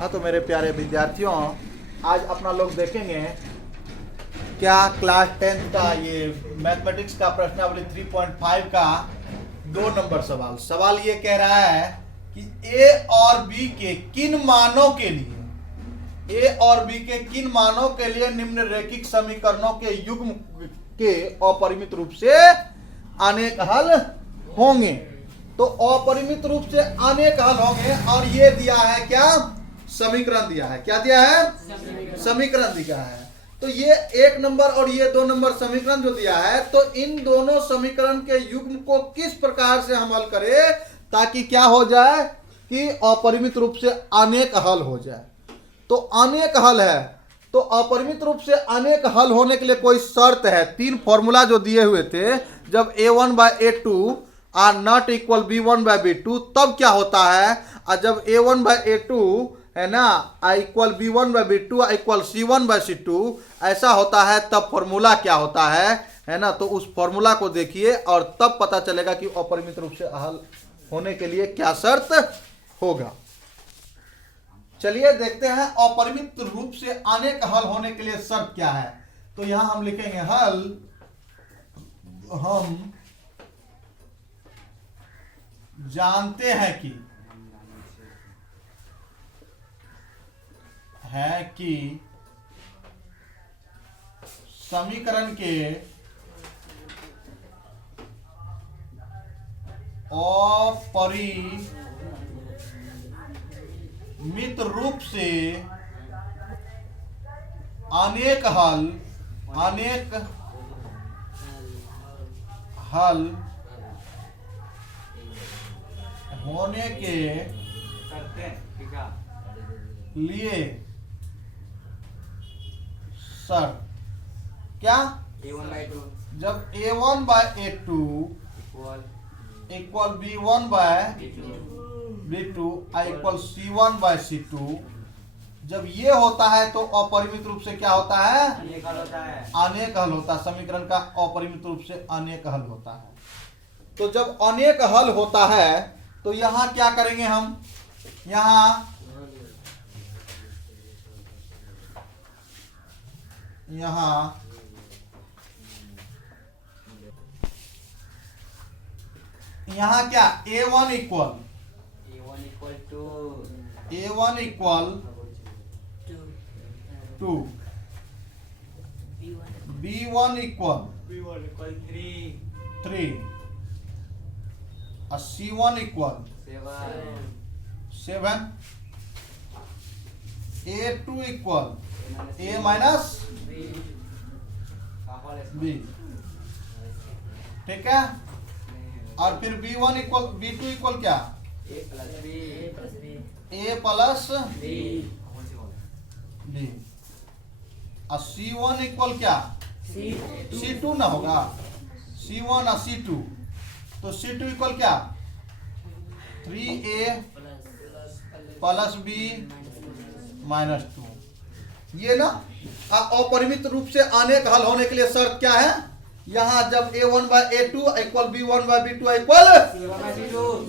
हाँ तो मेरे प्यारे विद्यार्थियों, आज अपना लोग देखेंगे क्या क्लास 10th का ये मैथमेटिक्स का प्रश्नावली 3.5 का 2 नंबर सवाल ये कह रहा है कि ए और बी के किन मानों के लिए निम्नलिखित समीकरणों के युग्म के अपरिमित रूप से अनेक हल होंगे। तो अपरिमित रूप से अनेक हल होंगे और ये दिया है क्या, समीकरण दिया है। क्या दिया है? समीकरण दिया है। तो ये 1 नंबर और ये 2 नंबर समीकरण जो दिया है, तो इन दोनों समीकरण के युग्म को किस प्रकार से हम हल करें ताकि क्या हो जाए कि अपरिमित रूप से अनेक हल हो जाए। तो अनेक हल है, तो अपरिमित रूप से अनेक हल होने के लिए कोई शर्त है। 3 फॉर्मूला जो दिए हुए थे, जब a1/a2 are not equal b1/b2 तब क्या होता है, और जब a1/a2 है ना I equal b1/b2 I equal c1/c2 ऐसा होता है, तब फॉर्मूला क्या होता है ना। तो उस फॉर्मूला को देखिए और तब पता चलेगा कि अपरिमित रूप से हल होने के लिए क्या शर्त होगा। चलिए देखते हैं अपरिमित रूप से अनेक हल होने के लिए शर्त क्या है। तो यहां हम लिखेंगे हल, हम जानते हैं कि समीकरण के अपरिमित रूप से अनेक हल होने के लिए सर क्या, जब a1/a2 equal b1/b2 equal c1/c2 जब ये होता है तो अपरिमित रूप से क्या होता है, अनेक हल होता है। समीकरण का अपरिमित रूप से अनेक हल होता है। तो जब अनेक हल होता है तो यहां क्या करेंगे हम, यहां क्या a1 equal to b1 equal 3 और c1 equal 7 a2 equal a minus b, ठीक है। और फिर b1 इक्वल b2 इक्वल क्या, a प्लस b और c1 इक्वल क्या, c2 ना होगा, c1 और c2, तो c2 इक्वल क्या 3a प्लस b माइनस 2। ये ना अपरिमित रूप से अनेक हल होने के लिए शर्त क्या है, यहां जब a1/a2 equal b1/b2 equal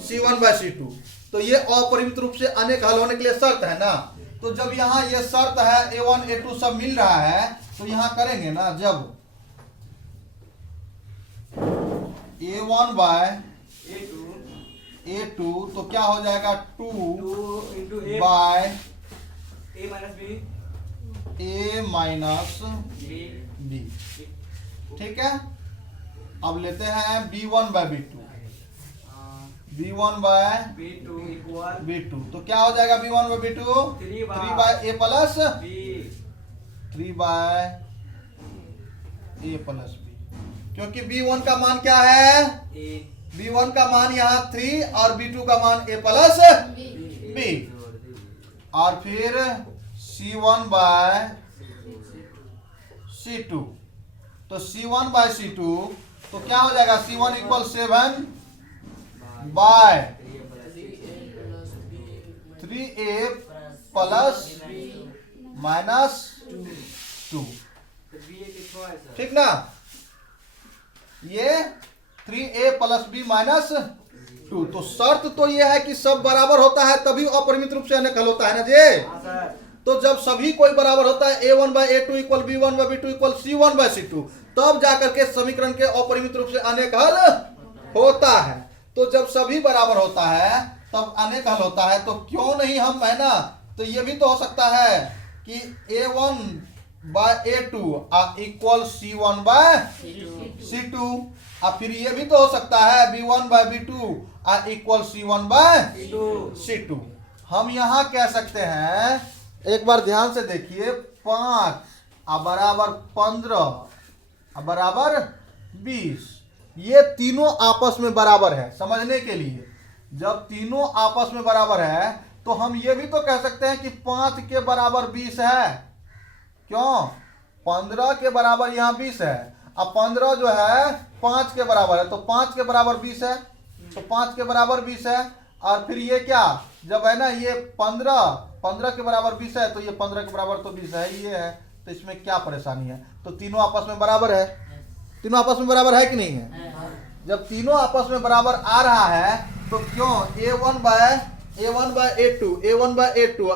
c1/c2, तो ये अपरिमित रूप से अनेक हल होने के लिए शर्त है ना। तो जब यहाँ ये शर्त है a1 a2 सब मिल रहा है, तो यहाँ करेंगे ना, जब a1/a2 तो क्या हो जाएगा 2/a माइनस b, ठीक है। अब लेते हैं b1/b2 b1/b2 तो क्या हो जाएगा b1/b2 3/a plus 3/a plus b, क्योंकि b1 का मान क्या है, b1 का मान यहाँ 3 और b2 का मान a प्लस b, और फिर c1/c2, तो c1/c2 तो क्या हो जाएगा, c1 equal 7/3a plus minus 2, ठीक ना। ये 3a plus b minus two. तो शर्त तो ये है कि सब बराबर होता है तभी अपरिमित रूप से अनेक हल होता है ना जी। तो जब सभी कोई बराबर होता है a1 by a2 equal b1 by b2 equal c1 by c2, तब जाकर के समीकरण के अपरिमित रूप से अनेक हल होता है। तो जब सभी बराबर होता है तब अनेक हल होता है। तो क्यों नहीं हम, है ना, तो ये भी तो हो सकता है कि a1 by a2 equal c1 by c2, और फिर ये भी तो हो सकता है b1 by b2 equal c1 by c2। हम यहां कह सकते हैं, एक बार ध्यान से देखिए, 5 बराबर 15 बराबर 20, ये तीनों आपस में बराबर है। समझने के लिए, जब तीनों आपस में बराबर है तो हम ये भी तो कह सकते हैं कि 5 के बराबर 20 है। क्यों? 15 के बराबर यहाँ 20 है, अब 15 जो है 5 के बराबर है, तो 5 के बराबर 20 है, तो 5 के बराबर 20 है। और फिर ये क्या, जब है ना ये 15 के बराबर 20 है, तो ये 15 के बराबर तो 20 है ही है, तो इसमें क्या परेशानी है? तो तीनों आपस में बराबर है। तीनों आपस में बराबर है कि नहीं है? जब तीनों आपस में बराबर आ रहा है तो क्यों a1 by a2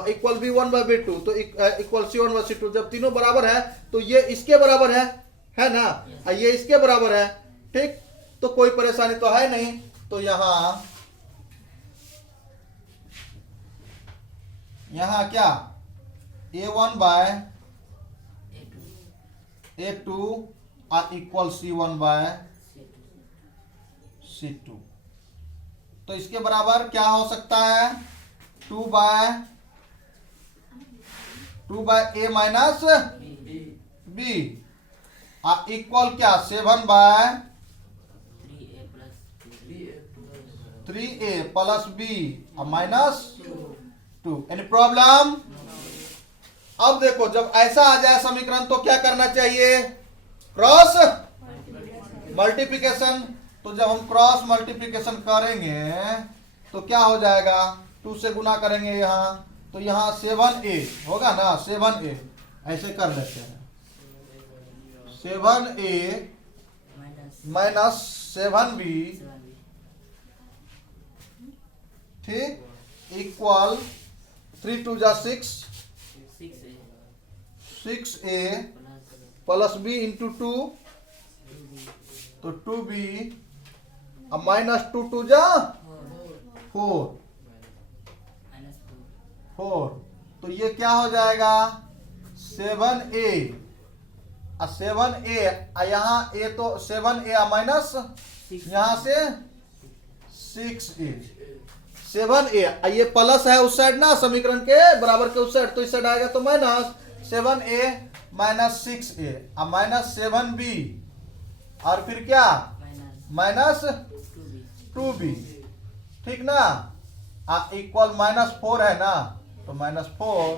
equal b1 by b2 तो इक्वल c1 बाय c2, जब तीनों बराबर है तो ये इसके बराबर है ना, ये इसके बराबर है। ठीक, तो कोई परेशानी तो है नहीं। तो यहां क्या, a1 by a2 equal c1 by c2, तो इसके बराबर क्या हो सकता है, 2 by a minus b equal क्या, 7 by 3a plus b minus 2। Any problem? अब देखो, जब ऐसा आ जाए समीकरण तो क्या करना चाहिए, क्रॉस मल्टीप्लिकेशन। तो जब हम क्रॉस मल्टीप्लिकेशन करेंगे तो क्या हो जाएगा, 2 से गुना करेंगे यहाँ, तो यहाँ 7a होगा ना, 7a ऐसे कर लेते हैं, 7a माइनस 7b, ठीक, इक्वल 3 2 जा 6a प्लस b इंटू 2, तो 2b माइनस 2 2 जा 4, तो ये क्या हो जाएगा, 7a 7a यहाँ a तो 7a माइनस यहाँ से 6a, 7a ये प्लस है उस साइड ना, समीकरण के बराबर के उस साइड, तो इस साइड आएगा तो minus 7a minus 6a minus 7b, और फिर क्या, माइनस 2b, ठीक ना, इक्वल माइनस 4 है ना, तो माइनस 4,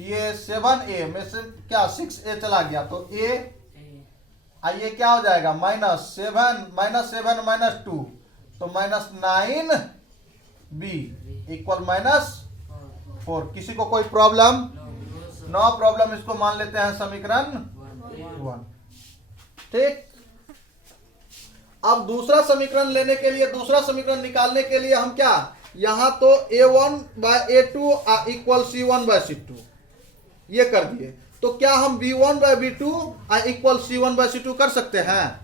ये 7a में से क्या 6a चला गया, तो a ये क्या हो जाएगा, माइनस 7 माइनस 2, तो माइनस 9b इक्वल माइनस 4। किसी को कोई प्रॉब्लम? नो प्रॉब्लम, इसको मान लेते हैं समीकरण 1। ठीक, अब दूसरा समीकरण लेने के लिए, दूसरा समीकरण निकालने के लिए हम क्या, यहां तो a1 by a2 equal c1 by c2 ये कर दिए, तो क्या हम b1 by b2 equal c1 by c2 कर सकते हैं?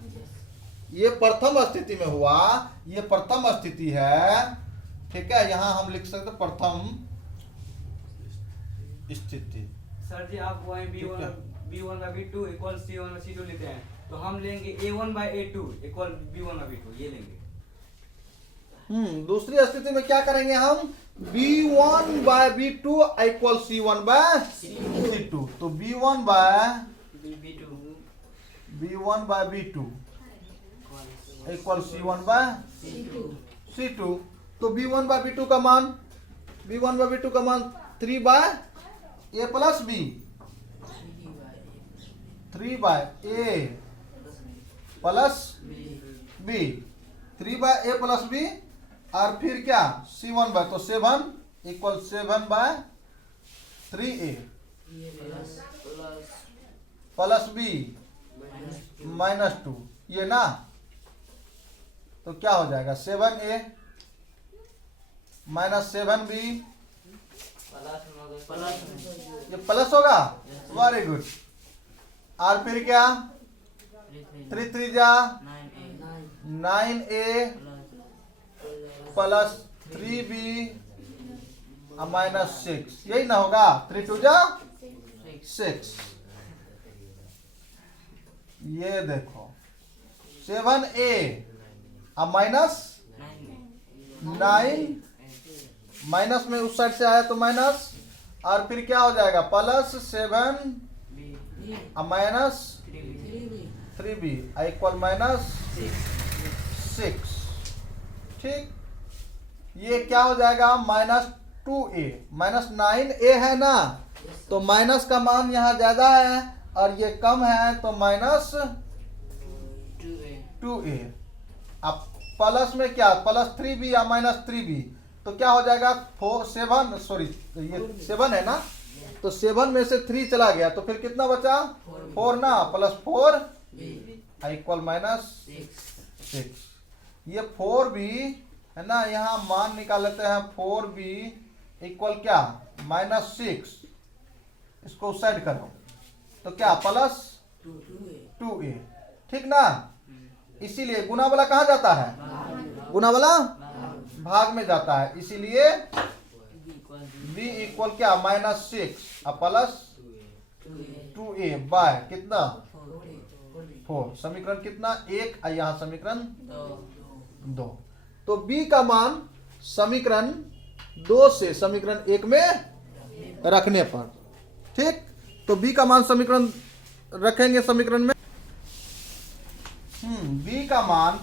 ये प्रथम स्थिति में हुआ, ये प्रथम स्थिति है, ठीक है, यहां हम लिख सकते प्रथम स्थिति। सर जी आप वही b1 by b2 equal c1 by c2 लेते हैं, तो हम लेंगे a1 by a2 equal b1 by b2, ये लेंगे। दूसरी स्थिति में क्या करेंगे हम, b1 by b2 equal c1 by c2, तो b1 by b2 equal c1 by c2, तो b1 बाय b2 का मान, b1 बाय b2 का मान 3 by a plus b, 3 by a plus b, 3 by a plus b, और फिर क्या, c1 by, तो 7 equal 7 by 3a plus b minus 2, ये ना, तो क्या हो जाएगा 7a माइनस 7b, ये प्लस होगा, वेरी गुड। और फिर क्या 3 3 जा 9a प्लस 3b माइनस 6, यही ना होगा, 3 2 जा 6। ये देखो 7a माइनस 9, माइनस में उस साइड से आया तो माइनस, और फिर क्या हो जाएगा plus 7 minus 3b equal minus 6। ठीक, ये क्या हो जाएगा माइनस 2a, माइनस 9a है ना, तो माइनस का मान यहाँ ज्यादा है और ये कम है, तो माइनस 2a। अब प्लस में क्या, प्लस 3b या माइनस 3b, तो क्या हो जाएगा 7, सॉरी ये 7 है ना, तो 7 में से 3 चला गया, तो फिर कितना बचा 4 ना, प्लस 4 इक्वल माइनस 6। ये 4b है ना, यहाँ मान निकाल लेते हैं, 4b इक्वल क्या माइनस 6, इसको उस साइड करो तो क्या प्लस 2a। ठीक ना, इसीलिए गुना वाला कहाँ जाता है, गुना वाला भाग में जाता है, इसीलिए b इक्वल क्या माइनस 6 प्लस 2a बाय कितना 4। समीकरण कितना 1, यहाँ समीकरण 2। तो b का मान समीकरण 2 से समीकरण 1 में रखने पर, ठीक, तो b का मान समीकरण रखेंगे समीकरण में, b का मान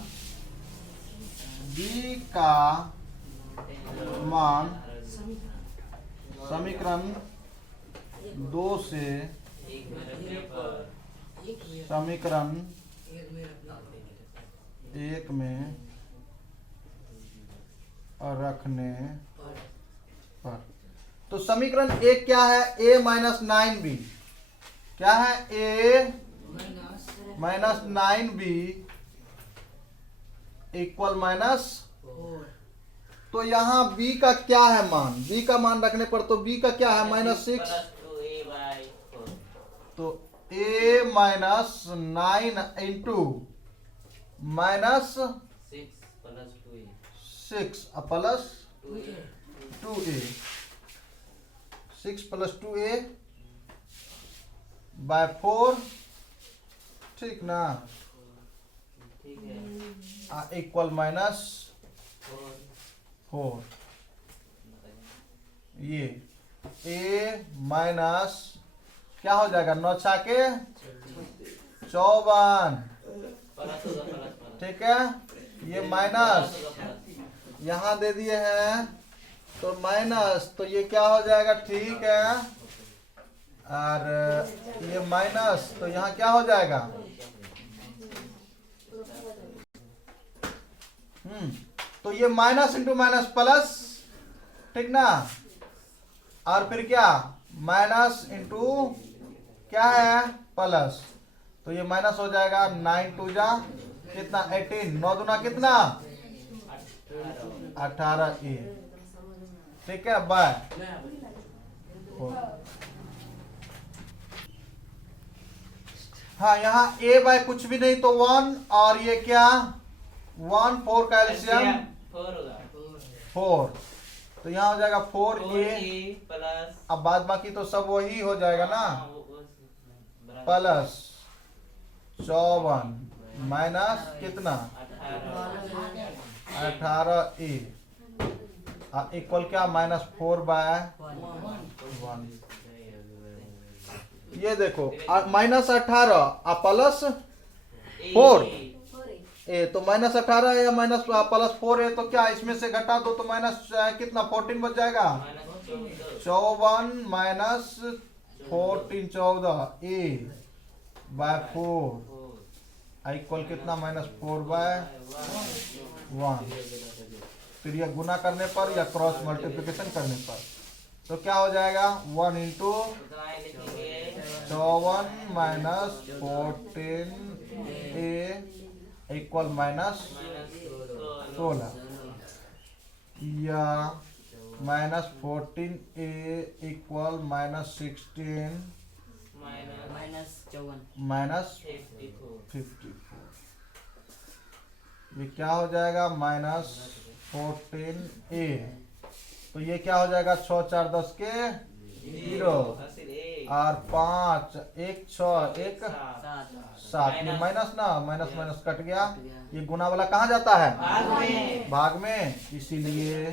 समीकरण 2 से समीकरण 1 में रखने पर, तो समीकरण 1 क्या है, a माइनस 9b, क्या है a minus 9b equal minus, तो यहाँ b का क्या है मान, b का मान रखने पर तो b का क्या है माइनस 6, तो a minus 9 into minus 6 plus 2a, 6 plus 2a by 4, ठीक ना, इक्वल माइनस 4। ये a माइनस क्या हो जाएगा 9 छाके 54, ठीक है, ये माइनस यहाँ दे दिए हैं तो माइनस, तो ये क्या हो जाएगा, ठीक है, और ये माइनस, तो यहाँ क्या हो जाएगा, तो ये माइनस इंटू माइनस प्लस, ठीक ना, और फिर क्या माइनस इंटू क्या है प्लस, तो ये माइनस हो जाएगा, 9 2 जा कितना 18, 9 दूना कितना 18a, ठीक है, बाय हाँ, यहाँ a बाय कुछ भी नहीं तो 1, और ये क्या 1 4 का एलसीएम 4, तो यहाँ हो जाएगा 4a प्लस, अब बाद बाकी तो सब वही हो जाएगा ना, प्लस 54 माइनस कितना 18a इक्वल क्या माइनस 4 बाय 1। ये देखो माइनस 18 प्लस 4 ए, तो माइनस 18 या माइनस प्लस 4 है, तो क्या इसमें से घटा दो तो माइनस कितना 14 बच जाएगा, 54 माइनस 14 14 a बाय 4 इक्वल कितना माइनस 4 बाय 1। फिर यह गुना करने पर या क्रॉस मल्टीप्लिकेशन करने पर, तो क्या हो जाएगा 1 into 54 minus 14 a equal minus 16 या -14a इक्वल -16 -54। ये क्या हो जाएगा -14a। तो ये क्या हो जाएगा 6 4 10 के 0 और 5 1 6 1 7। ये माइनस ना माइनस माइनस कट गया। ये गुना वाला कहाँ जाता है भाग में, इसीलिए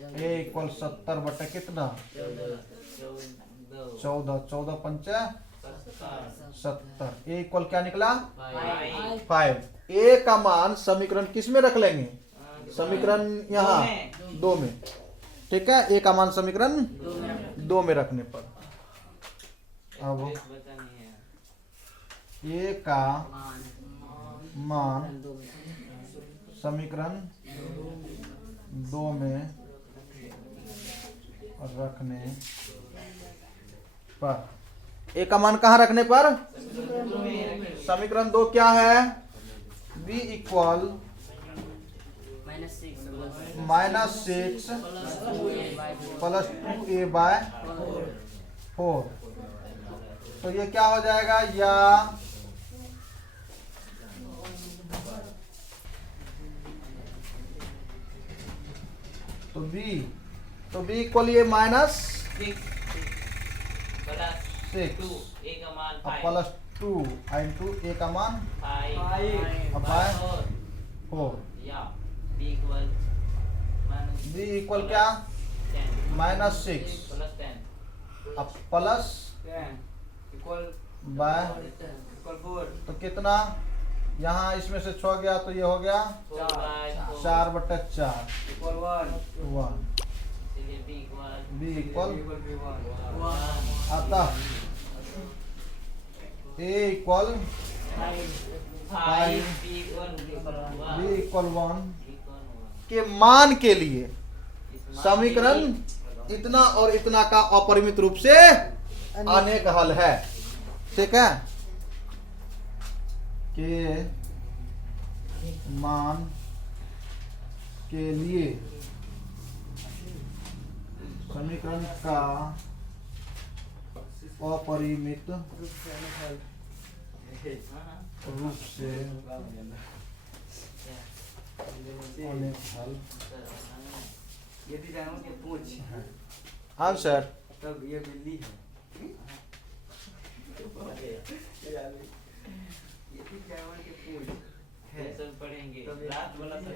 a इक्वल 70 बटे कितना 14 14 पंचे 70। a इक्वल क्या निकला 5। a का मान समीकरण किस में रख लेंगे, समीकरण यहाँ 2 में। ठीक है, a का मान समीकरण 2 में रखने पर अब a का मान समीकरण 2 में रखने पर a का मान कहाँ रखने पर, समीकरण 2 क्या है b इक्वल -6 प्लस 2a/4। तो ये क्या हो जाएगा, या तो b इक्वल ये -6 प्लस 2 इंटू a का मान 5/4। b इक्वल क्या -6 अब प्लस 10 इक्वल बाय 4 तो कितना, यहाँ इसमें से 6 गया तो ये हो गया 4/4 इक्वल 1। b इक्वल 1 अतः a इक्वल 5 b इक्वल 1 के मान के लिए समीकरण इतना और इतना का अपरिमित रूप से अनेक हल है। ठीक है, के मान के लिए समीकरण का अपरिमित रूप से अनेक हल यदि जानवर के पूंछ आंसर तब ये बिल्ली है। यदि जानवर के पूंछ है सब पढ़ेंगे तब ये रात वाला सब